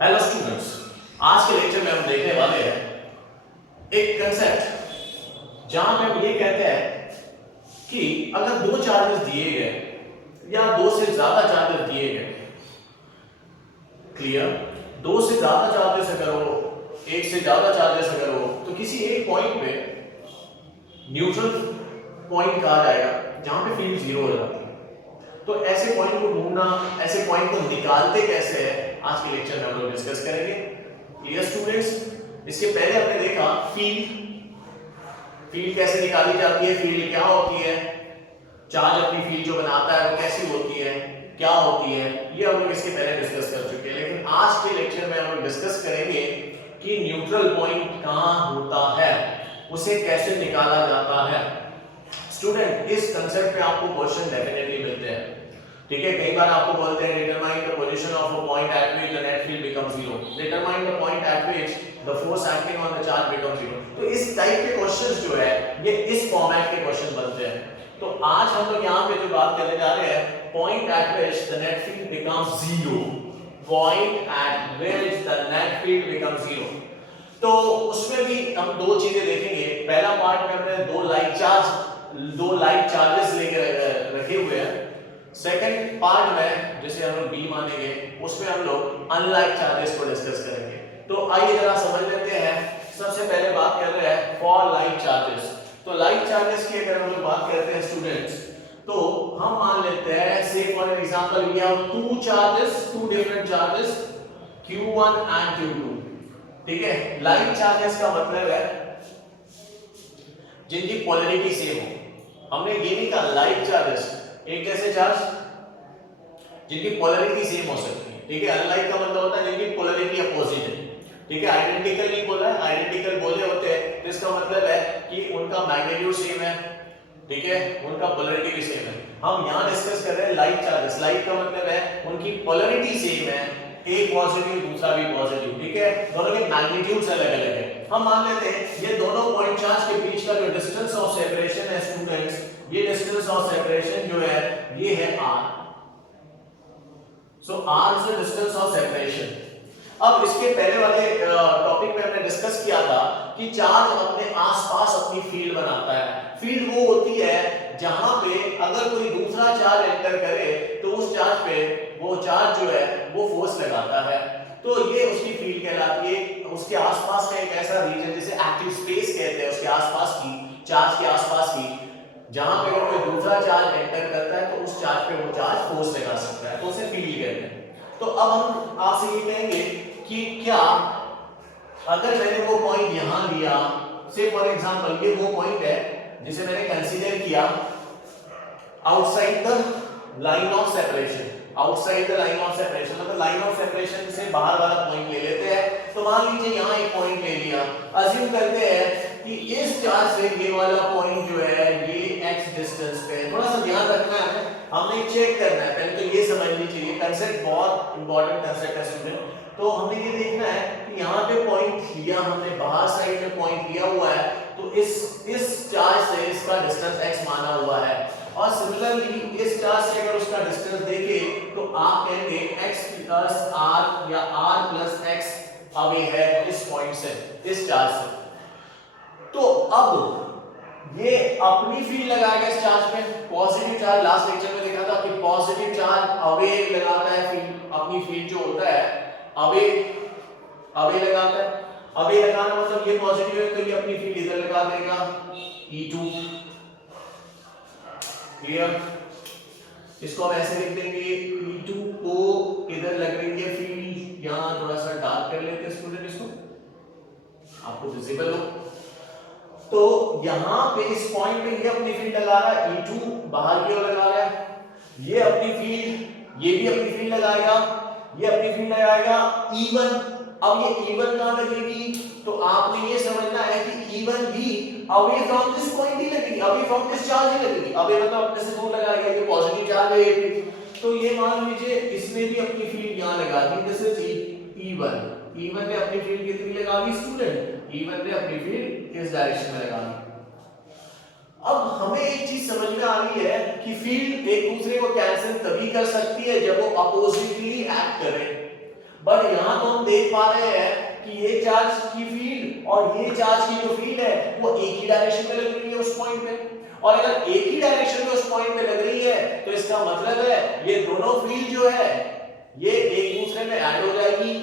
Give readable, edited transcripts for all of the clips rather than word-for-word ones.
Hello students, आज के lecture में हम देखने वाले हैं एक कंसेप्ट जहां पे हम ये कहते हैं कि अगर दो चार्जेस दिए गए या दो से ज्यादा चार्जेस दिए गए, क्लियर, दो से ज्यादा चार्जेस अगर हो, एक से ज्यादा चार्जेस अगर हो, तो किसी एक पॉइंट पे न्यूट्रल पॉइंट कहा जाएगा जहां पे फील्ड जीरो हो जाती है। तो ऐसे पॉइंट को ढूंढना, ऐसे पॉइंट को निकालते कैसे है, आज के लेक्चर में हम लोग डिस्कस करेंगे। क्लियर स्टूडेंट्स, इसके पहले हमने देखा फील्ड कैसे निकाली जाती है, फील्ड क्या होती है, चार्ज अपनी फील्ड जो बनाता है वो कैसी होती है, क्या होती है, ये हम लोग इसके पहले डिस्कस कर चुके हैं। लेकिन आज के लेक्चर में हम लोग डिस्कस करेंगे कि न्यूट्रल पॉइंट कहां होता है, उसे कैसे निकाला जाता है। स्टूडेंट, इस कंसेप्ट पे आपको क्वेश्चन डेफिनेटली मिलते हैं, ठीक है। कई बार आपको बोलते हैं determine the position of a point at which the net field becomes zero, determine the point at which the force acting on the charge becomes zero. तो इस टाइप के क्वेश्चंस जो है ये इस फॉर्मेट के क्वेश्चन बनते हैं। तो आज हम लोग यहां पे जो बात करने जा रहे हैं, point at which the net field becomes zero, point at which the net field becomes zero. तो उसमें भी हम दो चीजें देखेंगे। पहला पार्ट में हमने दो लाइक चार्जेस लेके रखे हुए हैं। सेकंड पार्ट में जैसे हम लोग बी मानेंगे, उसमें हम लोग अनलाइक चार्जेस को डिस्कस करेंगे। तो आइए जरा समझ लेते हैं। सबसे पहले बात कर रहे हैं फॉर लाइक चार्जेस। तो लाइक चार्जेस की अगर हम लोग बात करते हैं स्टूडेंट्स, तो हम मान लेते हैं say for example we have two different charges Q1 and Q2, ठीक है। लाइक चार्जेस का मतलब है जिनकी पोलैरिटी सेम हो। हमने ये नहीं कहा लाइक चार्जेस एक जैसे चार्ज जिनकी पोलैरिटी सेम हो सकती है, ठीक है। अनलाइक का मतलब होता है जिनकी पोलैरिटी अपोजिट है, ठीक है। आइडेंटिकल नहीं बोला है, आइडेंटिकल बोले होते हैं तो इसका मतलब है कि उनका मैग्नीट्यूड सेम है, ठीक है, उनका पोलैरिटी भी सेम है। हम यहां डिस्कस कर रहे हैं लाइक चार्जेस। लाइक का मतलब है उनकी पोलैरिटी सेम है, एक पॉजिटिव दूसरा भी पॉजिटिव, ठीक है, दोनों के मैग्नीट्यूड्स अलग-अलग है। हम मान लेते हैं ये दोनों पॉइंट चार्ज के बीच का जो डिस्टेंस ऑफ सेपरेशन है स्टूडेंट्स, ये डिस्टेंस ऑफ सेपरेशन जो है ये है r। So r is the distance of separation. अब इसके पहले वाले टॉपिक में हमने डिस्कस किया था कि चार्ज अपने आसपास अपनी फील्ड बनाता है। फील्ड वो होती है जहां पे अगर कोई दूसरा चार्ज एंटर करे तो उस चार्ज पे वो चार्ज जो है वो फोर्स लगाता है, तो ये उसकी फील्ड कहलाती है। उसके आसपास का एक ऐसा रीजन जिसे एक्टिव स्पेस कहते हैं, उसके आसपास की, चार्ज के आसपास की, जहां पे अगर कोई दूसरा चार्ज एंटर करता है तो उस चार्ज पे वो चार्ज फोर्स लगा सकता है, तो उसे फील्ड कहते हैं। तो अब हम आपसे ये कहेंगे कि क्या अगर मैंने वो पॉइंट यहां लिया, से फॉर एग्जांपल ये वो पॉइंट है जिसे मैंने कंसीडर किया outside the line of separation, outside the line of separation मतलब लाइन ऑफ सेपरेशन से बाहर वाला पॉइंट ले लेते हैं। तो मान लीजिए यहां एक पॉइंट ले लिया, अज्यूम करते हैं कि इस चार्ज से ये वाला पॉइंट जो है ये x डिस्टेंस पे है। थोड़ा सा ध्यान रखना है, हमने चेक करना है, पहले तो ये समझ लीजिए कंसेप्ट बहुत इंपॉर्टेंट कंसेप्ट है स्टूडेंट। तो हमें ये देखना है कि यहाँ पे पॉइंट लिया हमने, बाहर साइड में पॉइंट लिया हुआ है, तो इस चार्ज से इसका डिस्टेंस x माना हुआ है। और सिमिलरली इस चार्ज से अगर उसका डिस्टेंस देखें तो आप कहेंगे x प्लस r या r प्लस x अवे है इस पॉइंट से, इस चार्ज से। तो अब ये अपनी फील्ड लगाएगा इस चार्ज पे, पॉजिटिव चार्ज। लास्ट लेक्चर में देखा था कि पॉजिटिव चार्ज अवे लगाता है फील्ड, अपनी फील्ड जो होता है अवे लगाता है। अवे लगाना मतलब ये पॉजिटिव है तो ये अपनी फील्ड इधर लगा देगा E2, क्लियर। इसको हम ऐसे लिख देंगे E2 को इधर लगेंगे फील्ड, यहां थोड़ा सा डार्क कर लेते हैं स्टूडेंट, इसको आपको विजिबल हो। तो यहां पे इस पॉइंट पे ये अपनी फील्ड लगा रहा है, E2 बाहर की ओर लगा रहा है, ये अपनी फील्ड, ये भी अपनी फील्ड लगाएगा, ये अपनी फील्ड लगाएगा E1। अब ये E1 कहां लगेगी, तो आपने ये समझना है कि E1 भी अवे फ्रॉम दिस पॉइंट ही लगेगी, अवे फ्रॉम दिस चार्ज ही लगेगी। अवे मतलब अपने से दूर लगाएगा, ये पॉजिटिव चार्ज है ये, तो ये मान लीजिए इसने भी अपनी फील्ड यहां लगा दी, दिस इज E1। E1 ने अपनी फील्ड कितनी लगा दी स्टूडेंट, E1 ने अपनी फील्ड इस डायरेक्शन में लगा दी। अब हमें एक चीज समझ में आ रही है कि फील्ड एक दूसरे को कैंसिल तभी कर सकती है जब वो अपोजिटली एक्ट करे। बट यहां तो हम देख पा रहे हैं कि ये चार्ज की फील्ड और ये चार्ज की जो फील्ड है वो एक ही डायरेक्शन में लग रही है उस पॉइंट पे, और अगर एक ही डायरेक्शन में उस पॉइंट पे लग रही है तो इसका मतलब है ये दोनों फील्ड जो है ये एक दूसरे में ऐड हो जाएगी।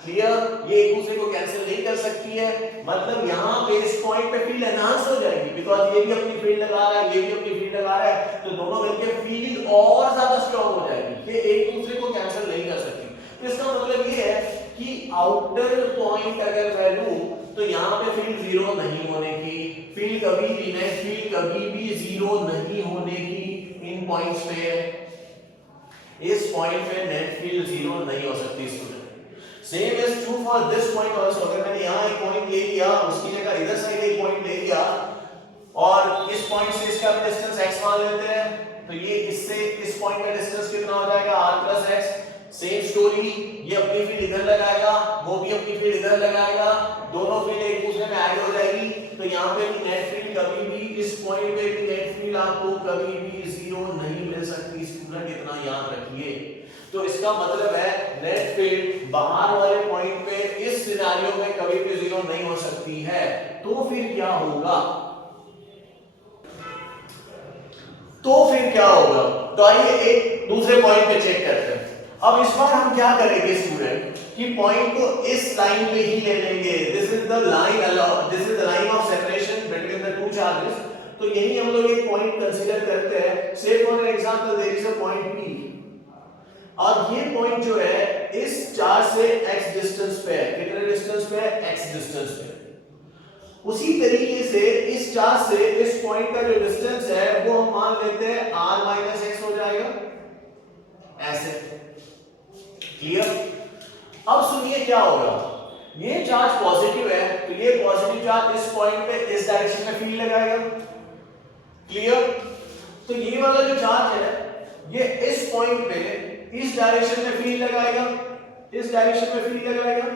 क्लियर? ये एक दूसरे को कैंसिल नहीं कर सकती है, मतलब यहां पे इस पॉइंट पे फील्ड एनहांस हो जाएगी, बिकॉज़ ये भी अपनी फील्ड लगा रहा है, ये भी अपनी फील्ड लगा रहा है, तो दोनों मिलकर फील्ड और ज्यादा स्ट्रांग हो जाएगी। ये एक दूसरे को कैंसिल नहीं कर सकती। तो इसका मतलब ये है कि आउटर पॉइंट अगर मैं लूं तो यहां पे फील्ड जीरो नहीं होने की, फील्ड कभी भी नेट फील्ड कभी भी जीरो नहीं होने की इन पॉइंट्स पे। इस पॉइंट पे नेट फील्ड जीरो नहीं हो सकती student. Same is true for this point also. अगर मैंने यहां एक पॉइंट ले लिया, उसकी जगह इधर साइड एक पॉइंट ले लिया और इस पॉइंट से इसका डिस्टेंस x मान लेते हैं, तो ये इससे इस पॉइंट का डिस्टेंस कितना हो जाएगा r + x। सेम स्टोरी, ये अपनी फील्ड इधर लगाएगा, वो भी अपनी फील्ड इधर लगाएगा, दोनों फील्ड एक दूसरे में ऐड हो जाएगी, तो यहां पे भी नेट फील्ड कभी भी इस पॉइंट पे भी नेट फील्ड आपको कभी भी जीरो नहीं मिल सकती स्टूडेंट, इतना याद रखिए। तो इसका मतलब है नेट फील्ड बाहर वाले पॉइंट पे इस सिनेरियो में कभी भी जीरो नहीं हो सकती है। तो फिर क्या होगा? तो आइए एक दूसरे पॉइंट पे चेक करते हैं। अब इस बार हम क्या करेंगे स्टूडेंट कि पॉइंट को इस लाइन पे ही ले लेंगे। This is the line of separation between the two charges. तो यही हम लोग एक पॉइंट कंसीडर करते हैं। Say for example there is a point P, और ये पॉइंट जो है इस चार्ज से x डिस्टेंस पे है। कितने डिस्टेंस पे है? x डिस्टेंस पे। उसी तरीके से इस चार्ज से इस पॉइंट का जो डिस्टेंस है वो हम मान लेते हैं r - x हो जाएगा ऐसे। क्लियर? अब सुनिए क्या होगा। ये चार्ज पॉजिटिव है तो ये पॉजिटिव चार्ज इस पॉइंट पे इस डायरेक्शन में फील्ड लगाएगा। क्लियर? तो ये वाला जो चार्ज है ये इस पॉइंट पे इस डायरेक्शन में फील्ड लगाएगा, इस डायरेक्शन में फील्ड लगाएगा।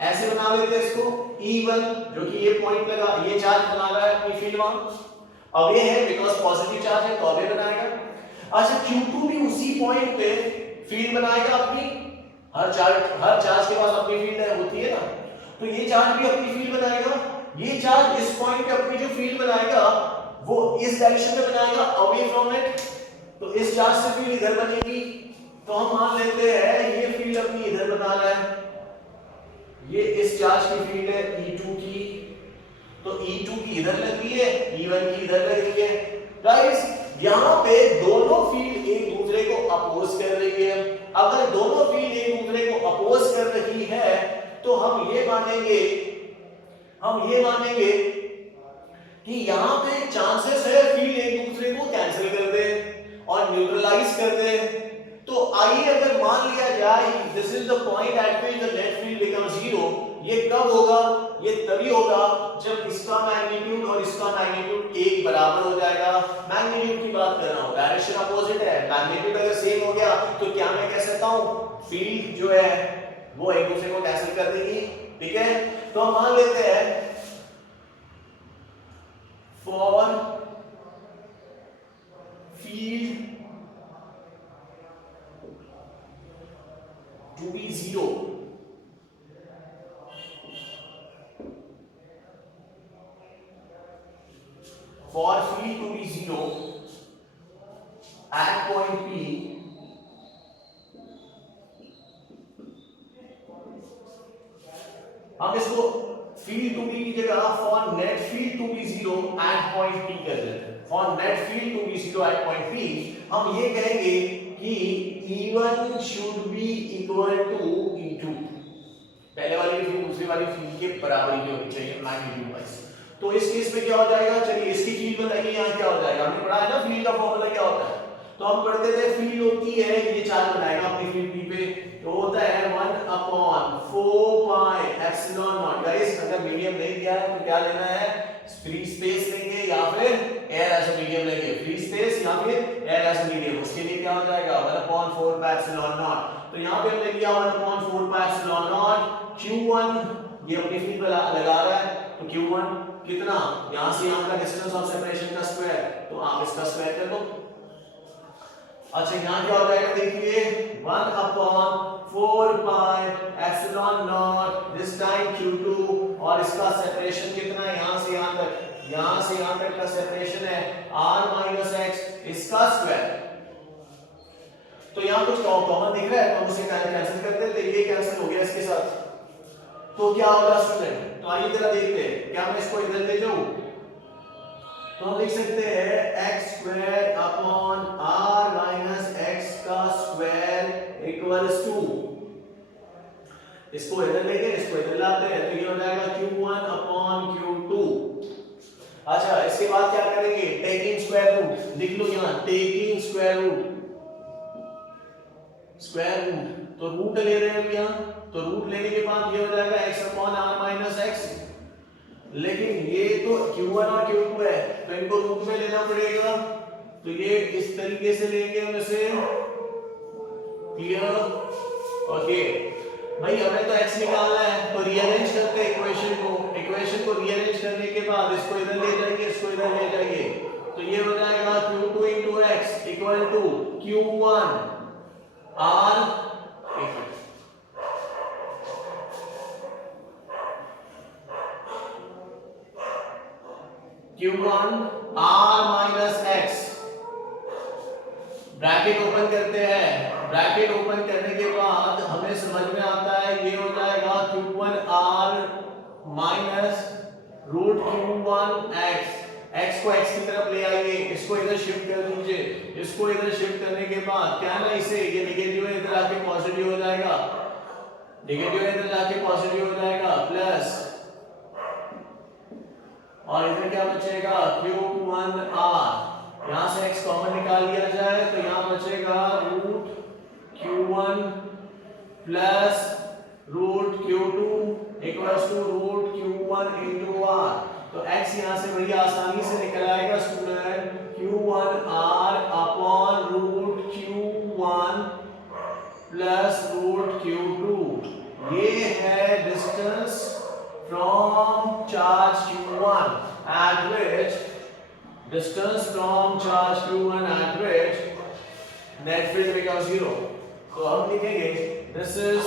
ऐसे बना लेते हैं इसको E1, जो कि ये पॉइंट लगा, ये चार्ज बना रहा है अपनी फील्ड वहां। अब ये है बिकॉज़ पॉजिटिव चार्ज है तो अवे बनाएगा। अच्छा, Q2 भी उसी पॉइंट पे फील्ड बनाएगा अपनी। हर चार्ज के पास अपनी फील्ड है, होती है ना, तो ये चार्ज भी अपनी फील्ड बनाएगा। ये चार्ज इस पॉइंट पे अपनी जो फील्ड बनाएगा वो इस डायरेक्शन में बनाएगा अवे फ्रॉम इट, तो इस चार्ज से फील्ड इधर बनेगी। तो हम मान लेते हैं ये फील्ड अपनी इधर बना रहा है, ये इस चार्ज की फील्ड है E2 की, तो E2 की इधर लग रही है, E1 की इधर लग रही है। गाइस यहां पे दोनों फील्ड एक दूसरे को अपोज कर रही है। अगर दोनों फील्ड एक दूसरे को अपोज कर रही है तो हम ये मानेंगे कि यहां पे चांसेस है फील्ड एक दूसरे को कैंसिल कर दे और न्यूट्रलाइज कर दे। तो आइए अगर मान लिया जाए this is the point at which the net field becomes zero. ये कब होगा? ये तभी होगा जब इसका मैग्नीट्यूड और इसका मैग्नीट्यूड एक बराबर हो जाएगा। मैग्नीट्यूड की बात कर रहा हूं, डायरेक्शन अपोजिट है, मैग्नीट्यूड अगर सेम हो गया तो क्या मैं कह सकता हूं फील्ड जो है वो एक दूसरे को कैंसिल कर देगी। ठीक है, तो हम मान लेते हैं for field to be zero, for field to be zero at point P, हम इसको फील्ड टू बी की जगह for net field to be zero at point P कर देते हैं। For net field to be zero at point P हम ये कहेंगे कि E1 should be equal to E2। पहले वाली फील्ड दूसरी वाली फील्ड के बराबर ही होनी चाहिए मैग्नीट्यूड वाइज। तो इस केस में क्या हो जाएगा? चलिए इसकी फील्ड बताइए यहाँ क्या हो जाएगा। हमने पढ़ा है ना फील्ड का फॉर्मूला क्या होता है, तो हम पढ़ते थे फील्ड होती है, ये चार्ज बनाएगा अपनी फील्ड P पे, तो होता है 1/4 पाई एप्सिलॉन नॉट। गाइस अगर मीडियम नहीं दिया है तो क्या लेना है? फ्री स्पेस लेंगे या फिर एयर एज अ मीडियम लेंगे। फ्री स्पेस या फिर एयर एज अ मीडियम, उसके लिए क्या हो जाएगा 1/4 पाई एप्सिलॉन नॉट। तो यहाँ पे हमने लिया 1/4 पाई एप्सिलॉन नॉट। Q1 ये अपनी फील्ड पे लगा रहा है, तो Q1 कितना? यहाँ से यहाँ का डिस्टेंस ऑफ सेपरेशन का स्क्वायर, तो आप इसका स्क्वायर कर दो। अच्छा यहाँ क्या हो जाएगा देखिए 1/4 इसका सेपरेशन कितना है, यहां से यहां तक, यहां से यहां तक का सेपरेशन है r माइनस x इसका स्क्वायर। तो यहां कुछ कॉमन दिख रहा है तो हम उसे कैंसिल कर देते, ये कैंसिल हो गया इसके साथ। तो क्या होगा स्टूडेंट, तो आइए जरा देखते हैं, क्या मैं इसको इधर ले जाऊं तो हम लिख सकते हैं x square upon r minus x का स्क्वायर इक्वल्स टू, इसको इधर लेके इसको इधर लाते हैं तो ये हो जाएगा q1 अपॉन q2। अच्छा इसके बाद क्या करेंगे, टेकिंग स्क्वायर रूट, लिख लो यहां taking square root, square root तो रूट ले रहे हैं यहां, तो रूट लेने के बाद ये हो जाएगा x upon r minus x, लेकिन ये तो q1 और q2 है तो इनको रूट में लेना पड़ेगा, तो ये इस तरीके से लेंगे हम इसे, क्लियर, ओके भाई हमें तो x निकालना है तो रीअरेंज करते हैं इक्वेशन को रीअरेंज करने के बाद इसको इधर ले जाएंगे, इसको इधर ले जाएंगे तो ये हो जाएगा q2 into x equal to q1 r q1 r minus x, bracket open करते हैं, ब्रैकेट ओपन करने के बाद हमें समझ में आता है ये हो जाएगा q1 r minus root q1 x, x को x की तरफ ले आइए, इसको इधर शिफ्ट कर दीजिए, इसको इधर शिफ्ट करने के बाद क्या ना इसे ये नेगेटिव है इधर आके पॉजिटिव हो जाएगा, नेगेटिव है इधर आके पॉजिटिव हो जाएगा प्लस, और इधर क्या बचेगा q1 r, यहां से x कॉमन निकाल लिया जाए तो यहां बचेगा root q1 plus root q2 equals to root q1 into r, तो x यहां से बड़ी आसानी से निकल आएगा student q1 r upon root q1 plus root q2, ये है distance from charge q1 at which distance from charge q1 at which net field becomes 0, तो हम लिखेंगे this is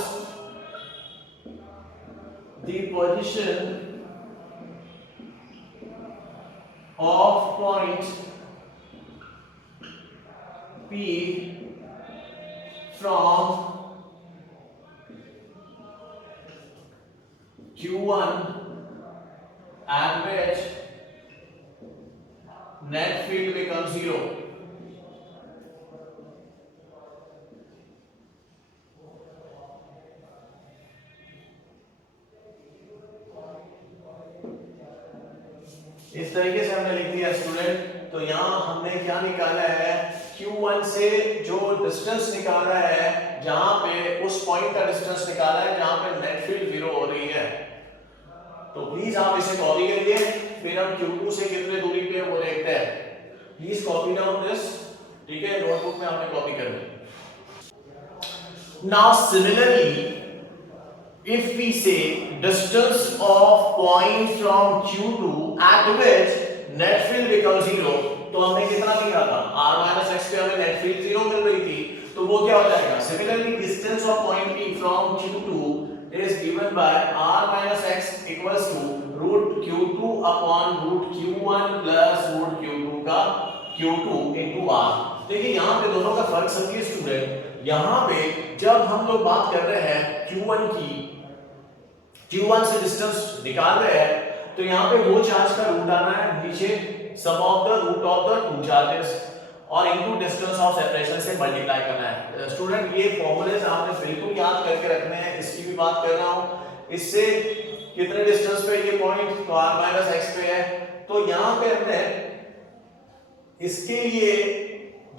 the position of point P from q1 at which net field becomes 0, इस तरीके से हमने लिख दिया स्टूडेंट। तो यहां हमने क्या निकाला है, q1 से जो डिस्टेंस निकाला है, जहां पे उस पॉइंट का डिस्टेंस निकाला है जहां पे नेट फील्ड 0 हो रही है, तो प्लीज आप इसे कॉपी करिए, फिर हम q2 से कितने दूरी पे वो देखते हैं, प्लीज कॉपी डाउन दिस, ठीक है, नोटबुक में आपने कॉपी कर ली। Now similarly if we say distance of point from q2 at which net field becomes 0, तो हमने कितना लिखा था r minus x पे हमें net field 0 मिल रही थी, तो वो क्या हो जाएगा, similarly distance of point P from q2 is given by r minus x equals to root q2 upon root q1 plus root q2 का q2 into r। देखिए यहाँ पे दोनों का फर्क समझिए स्टूडेंट, यहाँ पे जब हम लोग बात कर रहे हैं q1 की, q1 से डिस्टेंस निकाल रहे हैं, तो यहाँ पे वो चार्ज का रूट आना है नीचे, sum of the root of the two charges और इनटू डिस्टेंस ऑफ सेपरेशन से मल्टीप्लाई करना है। स्टूडेंट ये फॉर्मूलेज आपने बिल्कुल याद करके रखने हैं, इसकी भी बात कर रहा हूं, इससे कितने डिस्टेंस पे ये पॉइंट, तो r माइनस x पे है, तो यहाँ पे हमने इसके लिए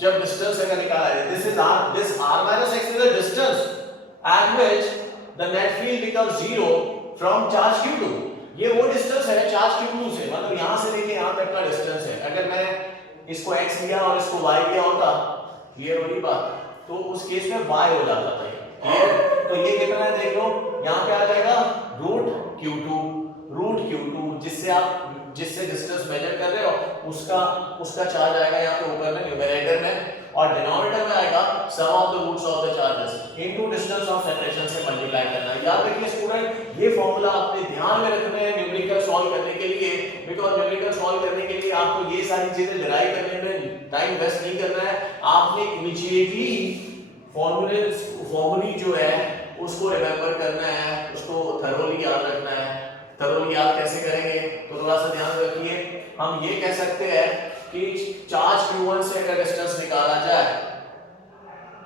जब डिस्टेंस अगर निकाला है, this is r, this r minus x is the distance at which the net field becomes 0 from charge q2, ये वो डिस्टेंस है चार्ज q2 से, मतलब यहां से लेके यहां तक का डिस्टेंस है। अगर मैं इसको x लिया और इसको y लिया होता, क्लियर होगी बात, तो उस केस में y हो जाता था, क्लियर। तो ये कितना है देख लो, यहां पे आ जाएगा रूट q2, जिससे डिस्टेंस मेजर कर रहे हो उसका चार्ज आएगा यहाँ पे ऊपर में न्यूमरेटर में, और डिनोमिनेटर में आएगा sum of the roots of the charges. Into distance of separation से मल्टीप्लाई करना है। याद रखिए स्टूडेंट, ये फॉर्मूला आपने ध्यान में रखना है न्यूमेरिकल सॉल्व करने के लिए, बिकॉज़ न्यूमेरिकल सॉल्व करने के लिए आपको ये सारी चीजें डिराइव करने में टाइम वेस्ट नहीं करना है। आपने इमीडिएटली फॉर्मूले जो है उसको रिमेंबर करना है, उसको थरोली याद रखना है। थरोली याद कैसे करेंगे तो थोड़ा सा ध्यान रखिए। हम ये कह सकते हैं कि चार्ज q1 से अगर डिस्टेंस निकाला जाए,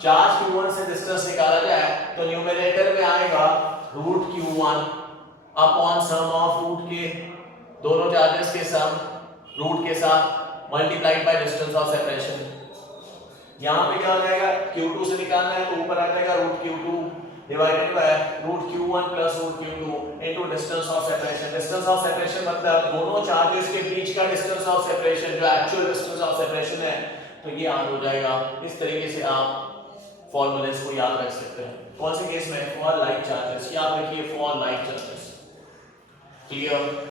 चार्ज q1 से डिस्टेंस निकाला जाए तो न्यूमरेटर में आएगा root q1 upon sum of root के दोनों चार्जेस के सम रूट के साथ multiplied by distance of separation. यहां पे क्या हो जाएगा, q2 से निकालना है तो ऊपर आ जाएगा root q2 divided by root q1 plus root q2 into distance of separation. Distance of separation मतलब दोनों चार्जेस के बीच का डिस्टेंस ऑफ सेपरेशन, जो एक्चुअल डिस्टेंस ऑफ सेपरेशन है, तो ये याद हो जाएगा। इस तरीके से आप फॉर्मूलेस को याद रख सकते हैं। कौन से केस में? For like charges. याद रखिए फॉर लाइक चार्जेस। क्लियर?